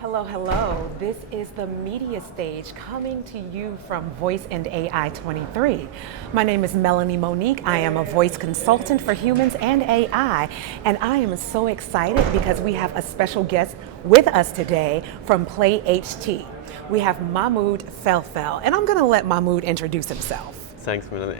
Hello, hello. This is the media stage coming to you from Voice and AI 23. My name is Mellini Monique. I am a voice consultant for humans and AI, and I am so excited because we have a special guest with us today from Play.ht. We have Mahmoud Felfel, and I'm going to let Mahmoud introduce himself. Thanks, Mellini.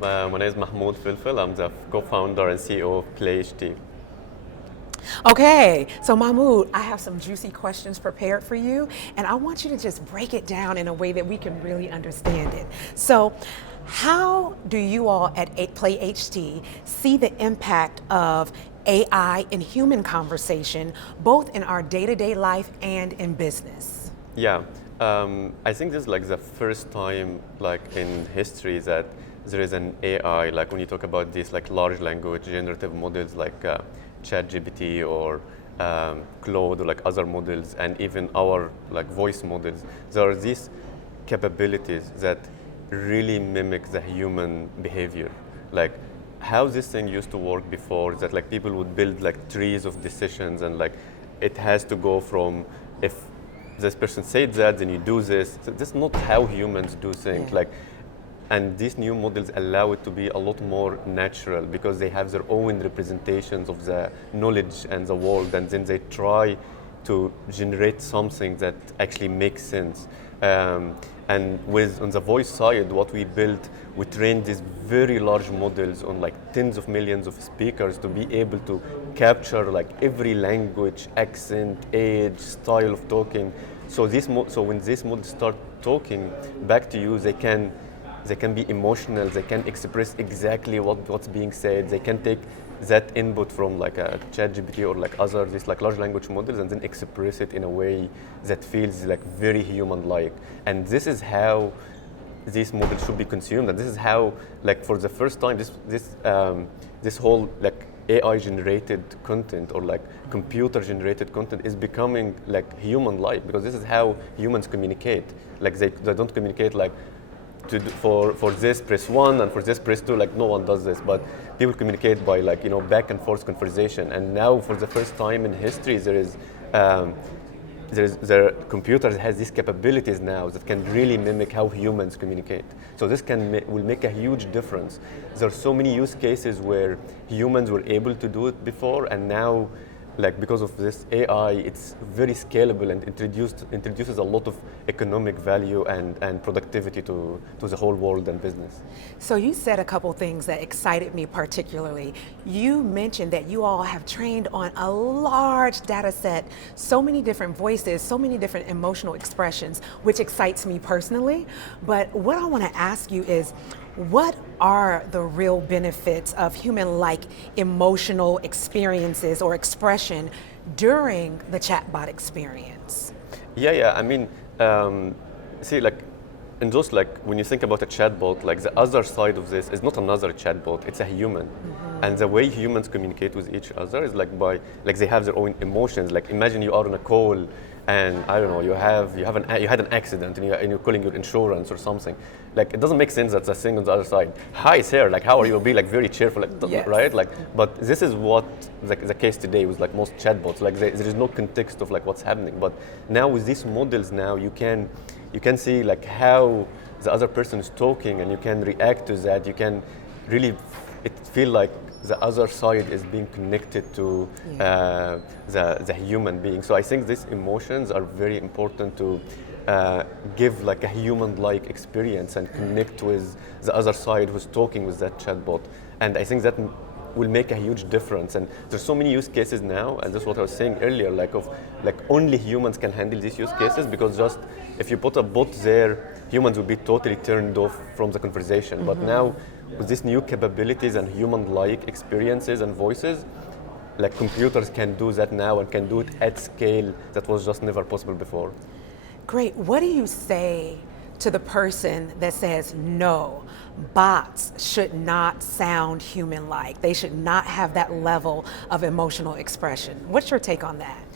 My name is Mahmoud Felfel. I'm the co-founder and CEO of Play.ht. Okay, so Mahmoud, I have some juicy questions prepared for you, and I want you to just break it down in a way that we can really understand it. So, how do you all at Play.ht see the impact of AI in human conversation, both in our day-to-day life and in business? Yeah, I think this is like the first time, like in history, that there is an AI. Like when you talk about these like large language generative models, like ChatGPT or Claude or like other models, and even our like voice models. There are these capabilities that really mimic the human behavior. Like how this thing used to work before, that like people would build like trees of decisions, and like it has to go from, if this person said that, then you do this. So that's not how humans do things. Yeah. Like, and these new models allow it to be a lot more natural because they have their own representations of the knowledge and the world, and then they try to generate something that actually makes sense. And on the voice side, what we built, we trained these very large models on like tens of millions of speakers to be able to capture like every language, accent, age, style of talking. So when these models start talking back to you, they can be emotional, they can express exactly what's being said, they can take that input from like a ChatGPT or like other these like large language models and then express it in a way that feels like very human-like. And this is how these models should be consumed, and this is how, like, for the first time, this whole like AI generated content or like computer generated content is becoming like human-like, because this is how humans communicate. Like they don't communicate like for this press 1 and for this press 2, like no one does this, but people communicate by like back and forth conversation. And now for the first time in history the computer has these capabilities now that can really mimic how humans communicate. So this will make a huge difference. There are so many use cases where humans were able to do it before, and now, like, because of this AI, it's very scalable and introduces a lot of economic value and productivity to the whole world and business. So you said a couple things that excited me particularly. You mentioned that you all have trained on a large data set, so many different voices, so many different emotional expressions, which excites me personally. But what I want to ask you is, what are the real benefits of human-like emotional experiences or expression during the chatbot experience? Yeah. I mean, see, like, in those, like, when you think about a chatbot, like the other side of this is not another chatbot; it's a human. Mm-hmm. And the way humans communicate with each other is like they have their own emotions. Like, imagine you are on a call, and I don't know, you had an accident, and you're calling your insurance or something. Like, it doesn't make sense that the thing on the other side, hi sir, like how are you? Be like very cheerful, like, Yes. Right? Like, but this is what the case today with like most chatbots. Like there is no context of like what's happening. But now with these models, now you can see like how the other person is talking, and you can react to that. You can really feel like the other side is being connected to the human being. So I think these emotions are very important to give like a human-like experience and connect with the other side who's talking with that chatbot. And I think that will make a huge difference. And there's so many use cases now, and that's what I was saying earlier, like only humans can handle these use cases, because just if you put a bot there, humans will be totally turned off from the conversation. Mm-hmm. But now with these new capabilities and human-like experiences and voices, like computers can do that now and can do it at scale that was just never possible before. Great. What do you say to the person that says, no, bots should not sound human-like? They should not have that level of emotional expression. What's your take on that?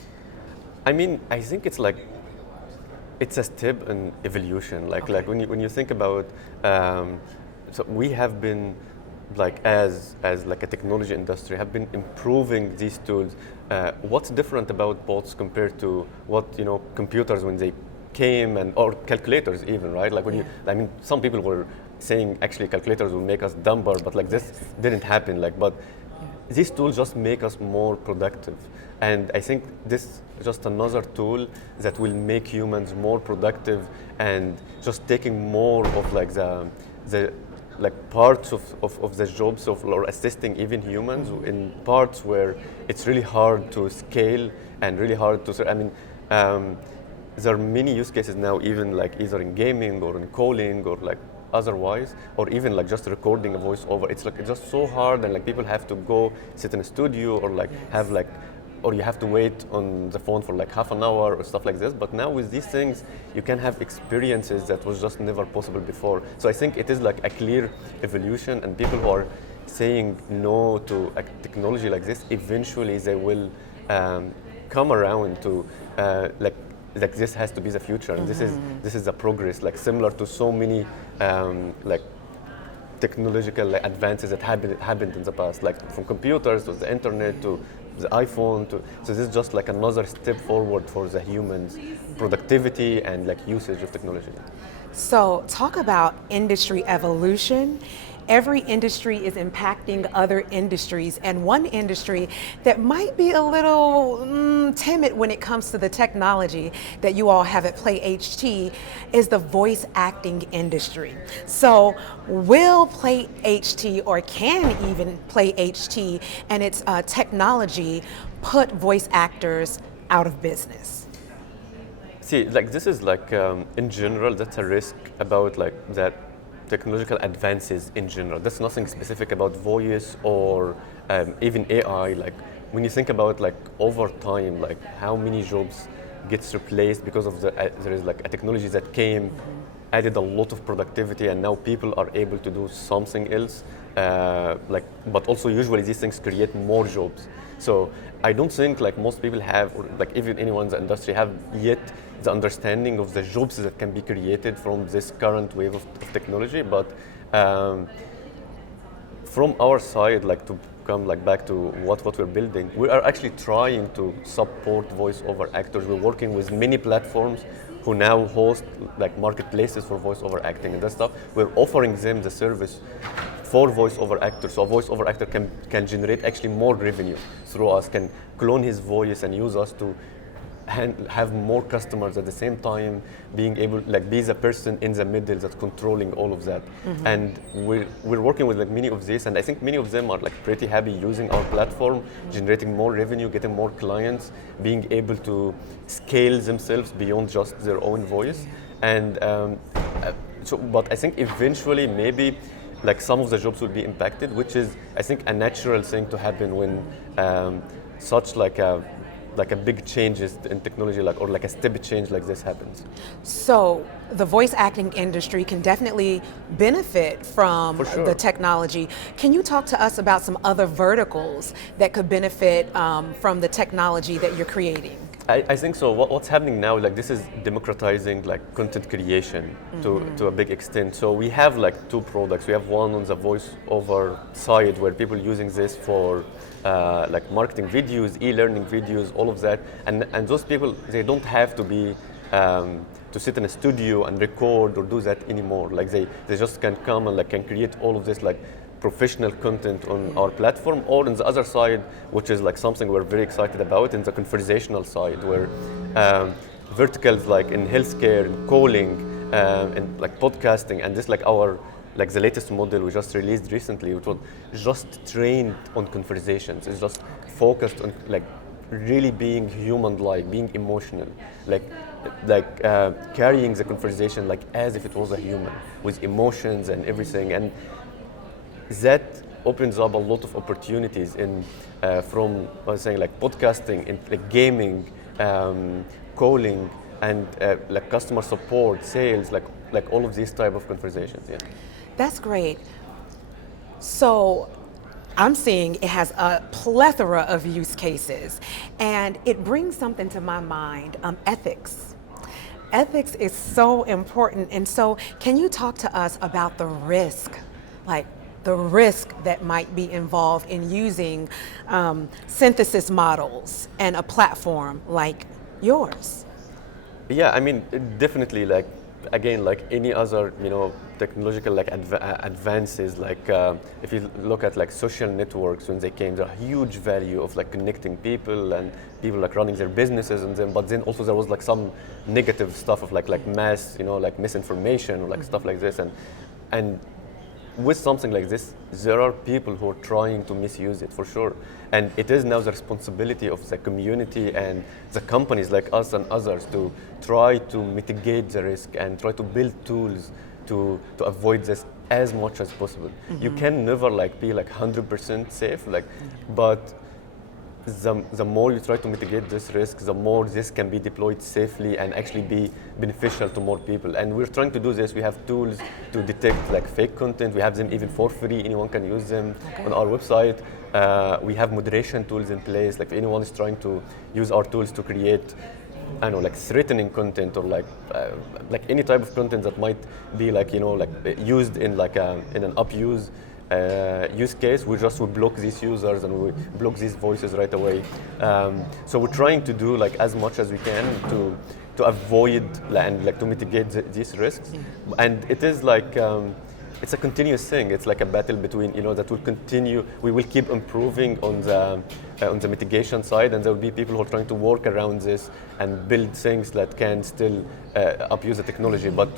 I mean, I think it's a step in evolution. Like when you think about, so we have been like as like a technology industry have been improving these tools. What's different about bots compared to what computers when they came, and or calculators even, right? Like when I mean, some people were saying actually calculators will make us dumber, but like this didn't happen. Like, but these tools just make us more productive, and I think this is just another tool that will make humans more productive and just taking more of like the like parts of the jobs or assisting even humans in parts where it's really hard to scale and really hard to. I mean, there are many use cases now, even like either in gaming or in calling or like otherwise, or even like just recording a voiceover. It's like it's just so hard, and like people have to go sit in a studio or like have like, or you have to wait on the phone for like half an hour or stuff like this. But now with these things, you can have experiences that was just never possible before. So I think it is like a clear evolution, and people who are saying no to a technology like this, eventually they will come around to like this has to be the future, and this is a progress, like similar to so many like technological advances that happened in the past, like from computers to the internet to the iPhone to. So this is just like another step forward for the humans' productivity and like usage of technology. So, talk about industry evolution. Every industry is impacting other industries, and one industry that might be a little timid when it comes to the technology that you all have at Play.ht is the voice acting industry. So, will Play.ht, or can even Play.ht and its technology put voice actors out of business? See, like this is like in general, that's a risk about like that technological advances in general. That's nothing specific about voice or even AI. Like when you think about like over time, like how many jobs gets replaced because of there is like a technology that came, added a lot of productivity, and now people are able to do something else. Like, but also usually these things create more jobs. So I don't think like most people have, or like even anyone in the industry have yet the understanding of the jobs that can be created from this current wave of technology. But from our side, like to come like back to what we're building, we are actually trying to support voice over actors. We're working with many platforms who now host like marketplaces for voice over acting and that stuff. We're offering them the service for voice over actors. So a voice over actor can generate actually more revenue through us, can clone his voice and use us to have more customers at the same time, being able like be the person in the middle that's controlling all of that. And we're working with like many of these, and I think many of them are like pretty happy using our platform, generating more revenue, getting more clients, being able to scale themselves beyond just their own voice. And so, but I think eventually maybe like some of the jobs will be impacted, which is I think a natural thing to happen when such like a big changes in technology, like or like a step change like this happens. So the voice acting industry can definitely benefit from For sure. the technology. Can you talk to us about some other verticals that could benefit from the technology that you're creating? I think so. What's happening now, like this is democratizing like content creation to a big extent. So we have like two products. We have one on the voice over side where people using this for like marketing videos, e-learning videos, all of that. And those people, they don't have to be to sit in a studio and record or do that anymore. Like they just can come and like can create all of this like professional content on our platform, or on the other side, which is like something we're very excited about, in the conversational side, where verticals like in healthcare, in calling, and like podcasting, and this like our like the latest model we just released recently, which was just trained on conversations. It's just focused on like really being human-like, being emotional, like carrying the conversation like as if it was a human, with emotions and everything. And that opens up a lot of opportunities in from I was saying like podcasting, in like gaming, calling, and like customer support, sales, like all of these type of conversations. Yeah. That's great. So I'm seeing it has a plethora of use cases, and it brings something to my mind, ethics. Ethics is so important, and so can you talk to us about the risk, like the risk that might be involved in using synthesis models and a platform like yours? Yeah, I mean, definitely, like, again, like any other, technological like advances, like if you look at like social networks when they came, there's a huge value of like connecting people and people like running their businesses and then, but then also there was like some negative stuff of like mass, like misinformation or like stuff like this, and with something like this, there are people who are trying to misuse it for sure. And it is now the responsibility of the community and the companies like us and others to try to mitigate the risk and try to build tools to avoid this as much as possible. You can never like be like 100% safe, like, but the more you try to mitigate this risk, the more this can be deployed safely and actually be beneficial to more people. And we're trying to do this. We have tools to detect like fake content. We have them even for free. Anyone can use them on our website. We have moderation tools in place. Like if anyone is trying to use our tools to create, I don't know, like threatening content or like any type of content that might be like, used in like in an abuse use case, we block these users and we block these voices right away. So we're trying to do like as much as we can to avoid and like to mitigate these risks. And it is like it's a continuous thing. It's like a battle between that will continue. We will keep improving on the mitigation side, and there will be people who are trying to work around this and build things that can still abuse the technology. But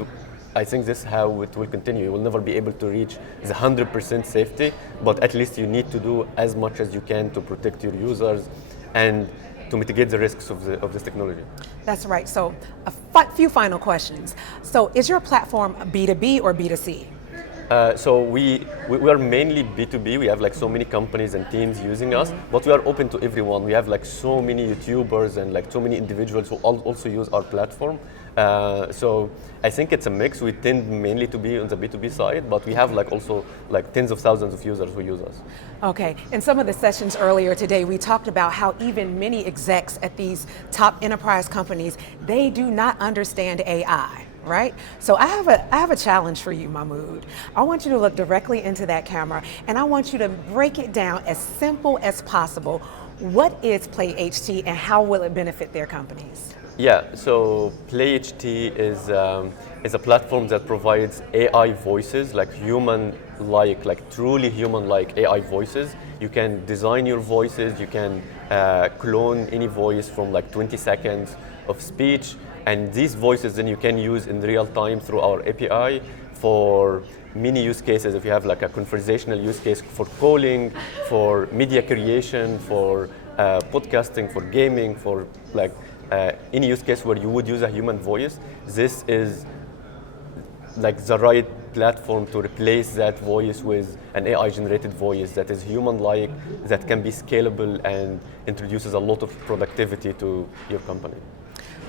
I think this is how it will continue. You will never be able to reach the 100% safety, but at least you need to do as much as you can to protect your users and to mitigate the risks of this technology. That's right. So a few final questions. So is your platform B2B or B2C? So we are mainly B2B. We have like so many companies and teams using us, but we are open to everyone. We have like so many YouTubers and like so many individuals who also use our platform. So I think it's a mix. We tend mainly to be on the B2B side, but we have like also like tens of thousands of users who use us. Okay, in some of the sessions earlier today, we talked about how even many execs at these top enterprise companies, they do not understand AI. Right? So I have a challenge for you, Mahmoud. I want you to look directly into that camera and I want you to break it down as simple as possible. What is Play.ht and how will it benefit their companies? Yeah, so Play.ht is a platform that provides AI voices, like human-like, like truly human-like AI voices. You can design your voices, you can clone any voice from like 20 seconds of speech, and these voices then you can use in real time through our API for many use cases. If you have like a conversational use case for calling, for media creation, for podcasting, for gaming, for like any use case where you would use a human voice, this is like the right platform to replace that voice with an AI-generated voice that is human-like, that can be scalable and introduces a lot of productivity to your company.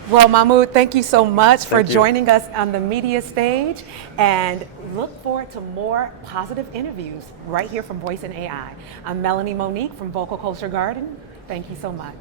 Well, Mahmoud, thank you so much for joining us on the media stage, and look forward to more positive interviews right here from Voice and AI. I'm Mellini Monique from Vocal Culture Garden. Thank you so much.